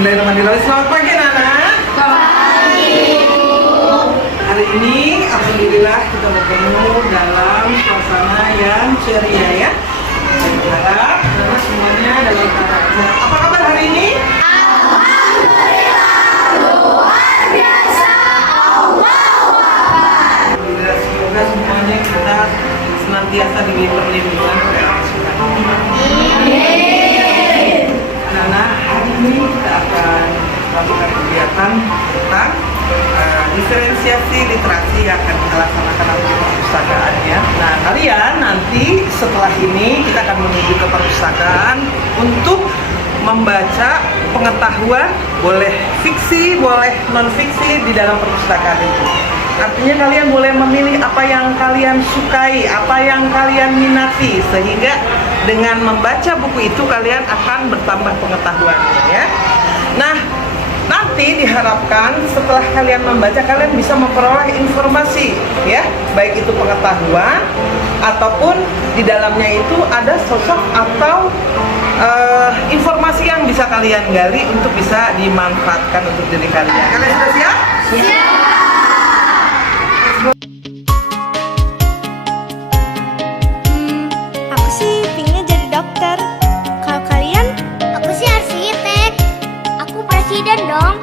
Bismillahirrahmanirrahim. Selamat pagi anak-anak. Hari ini alhamdulillah kita bertemu dalam suasana yang ceria ya. Saya berharap anak semuanya dalam keadaan sehat. Apa kabar hari ini? Alhamdulillah luar biasa. Alhamdulillah, semoga semuanya kita senantiasa diberi perlindungan oleh Allah Subhanahu wa Ta'ala. Anak-anak, hari ini kita akan melakukan kegiatan tentang diferensiasi literasi yang akan kita laksanakan di perpustakaan ya. Nah, kalian nanti setelah ini kita akan menuju ke perpustakaan untuk membaca pengetahuan, boleh fiksi, boleh non-fiksi di dalam perpustakaan itu. Artinya kalian boleh memilih apa yang kalian sukai, apa yang kalian minati, sehingga dengan membaca buku itu kalian akan bertambah pengetahuannya ya. Nah, nanti diharapkan setelah kalian membaca kalian bisa memperoleh informasi ya, baik itu pengetahuan ataupun di dalamnya itu ada sosok atau informasi yang bisa kalian gali untuk bisa dimanfaatkan untuk diri kalian. Kalian sudah siap? Siap. Aku sih pinginnya jadi dokter. Kalau kalian? Aku sih arsitek. Aku presiden dong.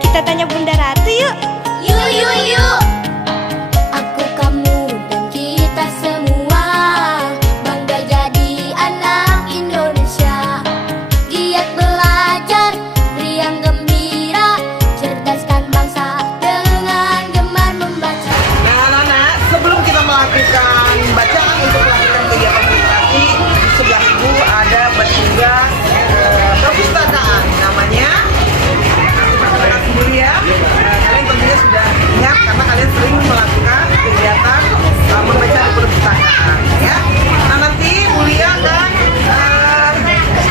Kita tanya Bunda Ratu yuk. Yuk. Aku, kamu, dan kita semua bangga jadi anak Indonesia. Giat belajar, riang gembira, cerdaskan bangsa dengan gemar membaca. Nah, anak-anak, sebelum kita melakukan bacaan untuk melakukan kegiatan literasi, di sebelah ibu ada juga perpustakaan namanya. Perpustakaan sendiri ya. Kalian tentunya sudah ingat karena kalian sering melakukan kegiatan membaca di perpustakaan ya. Nah, nanti Mulia akan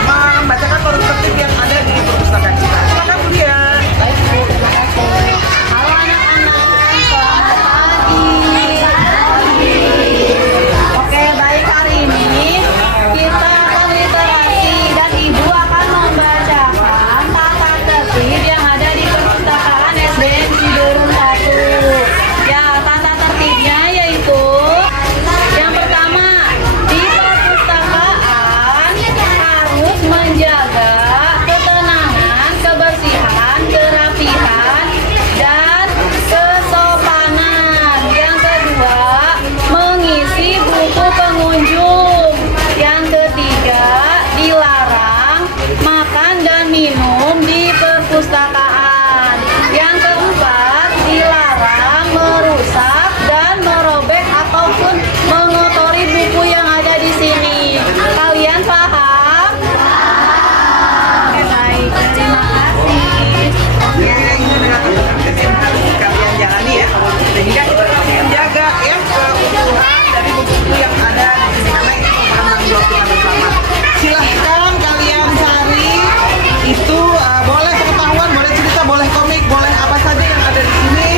membacakan urut tertib yang ada di perpustakaan kita. Silakan Mulia. Halo anak-anak, selamat pagi. Oke, baik, hari ini kita akan literasi dan ibu akan membacakan tata tertib yang ada di perpustakaan SD Ciberem 1. Ya, tata tertibnya yaitu yang pertama, di perpustakaan harus menjaga ketenangan, kebersihan, kerapihan, dan kesopanan. Yang kedua, mengisi buku pengunjung. Yang ketiga, dilarang makan dan minum di perpustakaan. Yang keempat, dilarang merusak dan merobek ataupun mengotori buku yang ada di sini. Kalian paham? Oke, baik. Terima kasih. Ya, ini adalah tata yang harus kalian jalani ya, sehingga kita harus menjaga ya keutuhan dari buku-buku yang ada di sini karena ini merupakan tanggung jawab kita bersama. Silahkan kalian cari itu boleh pengetahuan, boleh cerita, boleh komik, boleh apa saja yang ada di sini.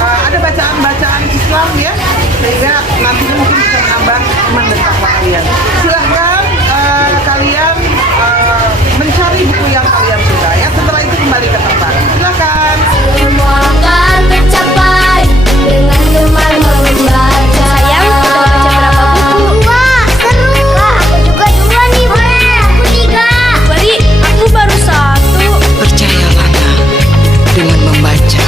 Ada bacaan-bacaan Islam ya, sehingga nantinya mungkin bisa menambah iman dan takwa kalian. Silahkan kalian mencari buku yang kalian suka ya. Setelah itu kembali ke tempat. Silakan. Semua akan tercapai dengan gemar membaca. Sayang, udah baca berapa buku? 2, seru. Aku juga 2 nih, boleh. Aku 3. Bali, aku baru 1. Percayalah nak, dengan membaca,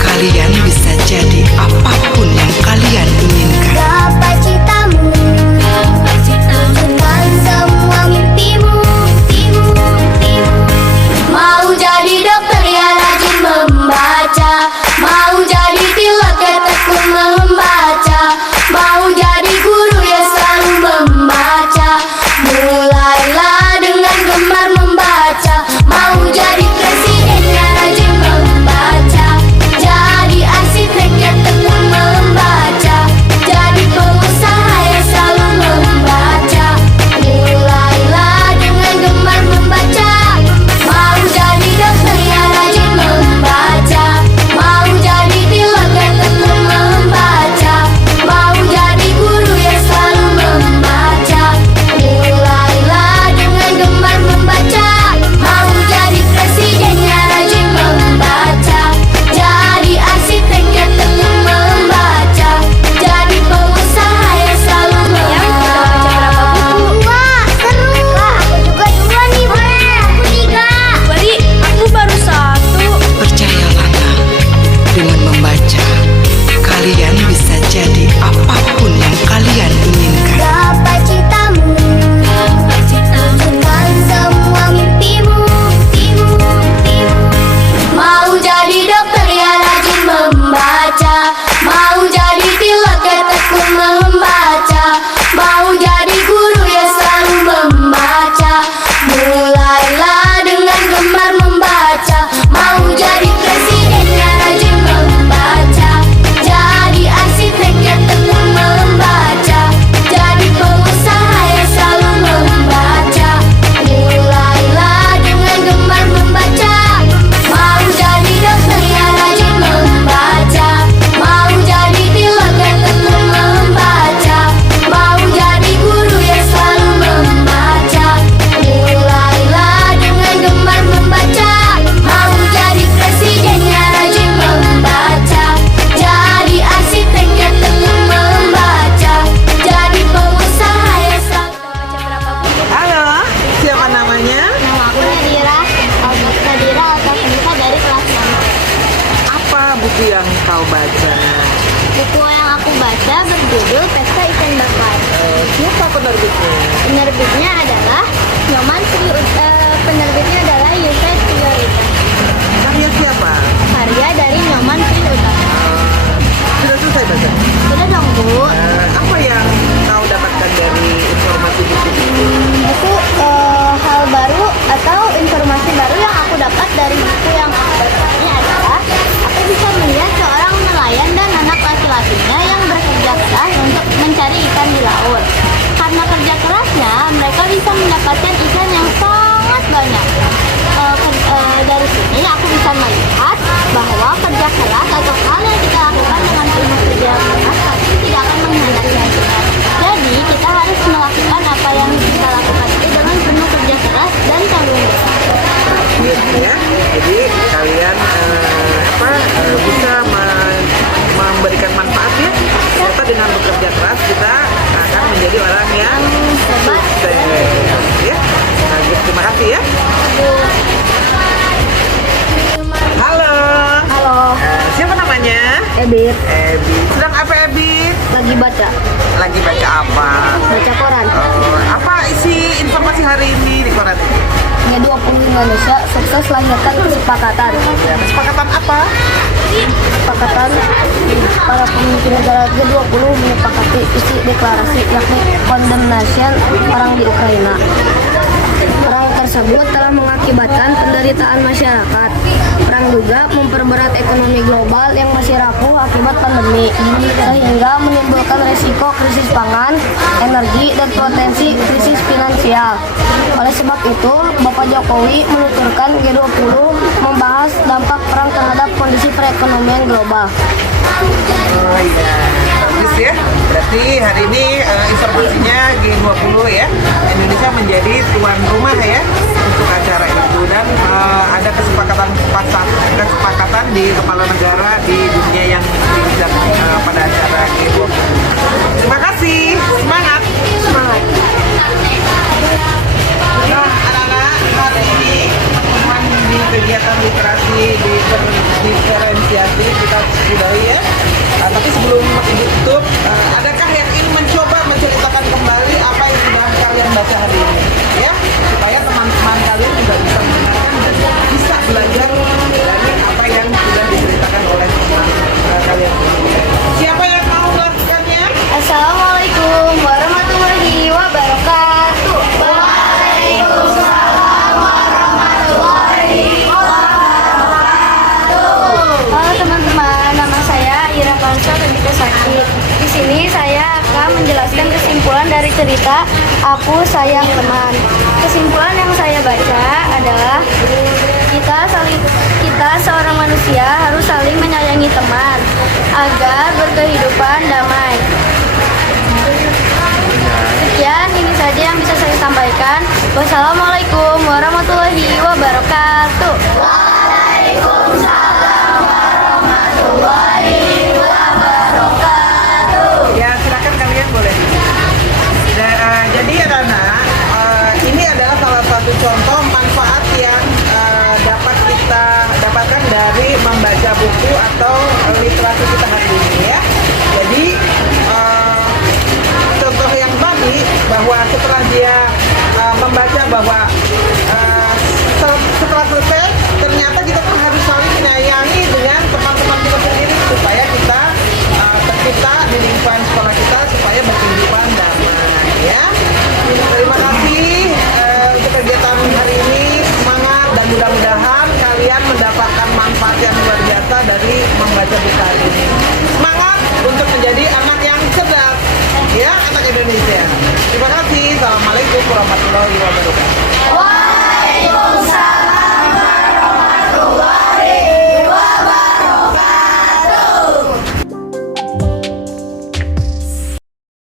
kalian bisa jadi apapun yang kalian inginkan. Gapai citamu, dengan semua mimpimu. Mau jadi dokter ya rajin membaca, mau jadi pilot ya tekun membaca, mau jadi guru ya selalu membaca. Mulailah dengan gemar membaca, mau jadi presiden ya rajin membaca, jadi arsitek ya tekun membaca, jadi dokter yang rajin membaca, mau jadi pilot yang tekun membaca, mau jadi guru yang selalu membaca. Mulailah dengan gemar membaca, mau jadi presiden yang rajin membaca, jadi arsitek yang tekun membaca, jadi pengusaha yang selalu membaca. Mulailah dengan gemar membaca, mau jadi dokter yang rajin membaca, mau jadi pilot yang tekun membaca, mau jadi guru yang selalu membaca. Mulailah dengan gemar membaca, mau jadi presiden yang rajin membaca, jadi arsitek yang tekun membaca, jadi pengusaha yang selalu Halo, siapa namanya? Nama aku Nadira atau Anissa dari kelas 6. Apa buku yang kau baca? Buku yang aku baca berjudul Pesta Ikan Bakar. Siapa penerbitnya? Penerbitnya adalah penerbitnya adalah Yusuf Priorita. Karya siapa? Karya dari Nyoman Priorita. Sudah selesai baca? Sudah dong Bu. Apa yang kau dapatkan dari informasi buku itu? Buku hal baru atau informasi baru yang aku dapat dari buku yang aku baca ini adalah aku bisa melihat seorang nelayan dan anak laki-lakinya yang bekerja keras untuk mencari ikan di laut. Karena kerja kerasnya, mereka bisa mendapatkan ikan yang sangat banyak. Dari sini aku bisa melihat bahwa kerja keras atau hal yang kita lakukan dengan penuh kerja keras pasti tidak akan mengkhianati hasilnya. Jadi kita harus melakukan apa yang kita lakukan itu dengan penuh kerja keras dan tanggung jawab. Gitu ya. Jadi kalian bisa memberikan manfaat ya. Ternyata dengan bekerja keras kita akan menjadi orang yang sukses. Ya. Nah, gitu, terima kasih ya. Halo. Halo, Siapa namanya? Ebit. Ebi. Sedang apa Ebi? Lagi baca Apa? baca koran. Apa isi informasi hari ini di koran ini? G20 Indonesia sukses lahirkan kesepakatan. Kesepakatan apa? Kesepakatan para pemimpin negara G20 menyepakati isi deklarasi yakni condemnation perang di Ukraina. Perang tersebut telah mengakibatkan penderitaan masyarakat. Perang juga memperberat ekonomi global yang masih rapuh akibat pandemi, sehingga menimbulkan resiko krisis pangan, energi, dan potensi krisis finansial. Oleh sebab itu, Bapak Jokowi menuturkan G20 membahas dampak perang terhadap kondisi perekonomian global. Oh iya, bagus ya. Berarti hari ini informasinya G20 ya. Indonesia menjadi tuan rumah ya untuk acara itu dan ada kesepakatan di kepala negara di dunia yang diundang pada acara G20. Terima kasih, semangat. Nah, anak-anak, hari ini pertemuan di kegiatan literasi diferensiasi kita sudahi ya. Tapi sebelum Ibu tutup, adakah yang ingin mencoba menceritakan kembali apa yang sudah kalian baca hari ini? Ya, supaya teman-teman kalian juga bisa mendengarkan dan bisa belajar dari apa yang sudah diceritakan oleh teman kalian. Siapa yang mau melakukannya? Assalamualaikum warahmatullahi wabarakatuh. Waalaikumsalam warahmatullahi wabarakatuh. Halo teman-teman, nama saya Ira Kansa Rebita Sakti. Di sini saya akan menjelaskan kesimpulan dari cerita Aku Sayang Teman. Kesimpulan yang saya baca adalah kita seorang manusia harus saling menyayangi teman agar berkehidupan damai. Sekian, ini saja yang bisa saya sampaikan. Wassalamualaikum warahmatullahi wabarakatuh. Waalaikumsalam warahmatullahi wabarakatuh. Ya, silakan kalian boleh. Jadi anak-anak, ini adalah salah satu contoh manfaat yang dapat kita dapatkan dari membaca buku atau literasi kita hari ini ya. Jadi contoh yang tadi bahwa setelah dia membaca bahwa setelah selesai ternyata kita tuh harus saling menyayangi dari membaca buku hari ini. Semangat untuk menjadi anak yang cerdas, ya, anak Indonesia. Terima kasih. Assalamualaikum warahmatullahi wabarakatuh.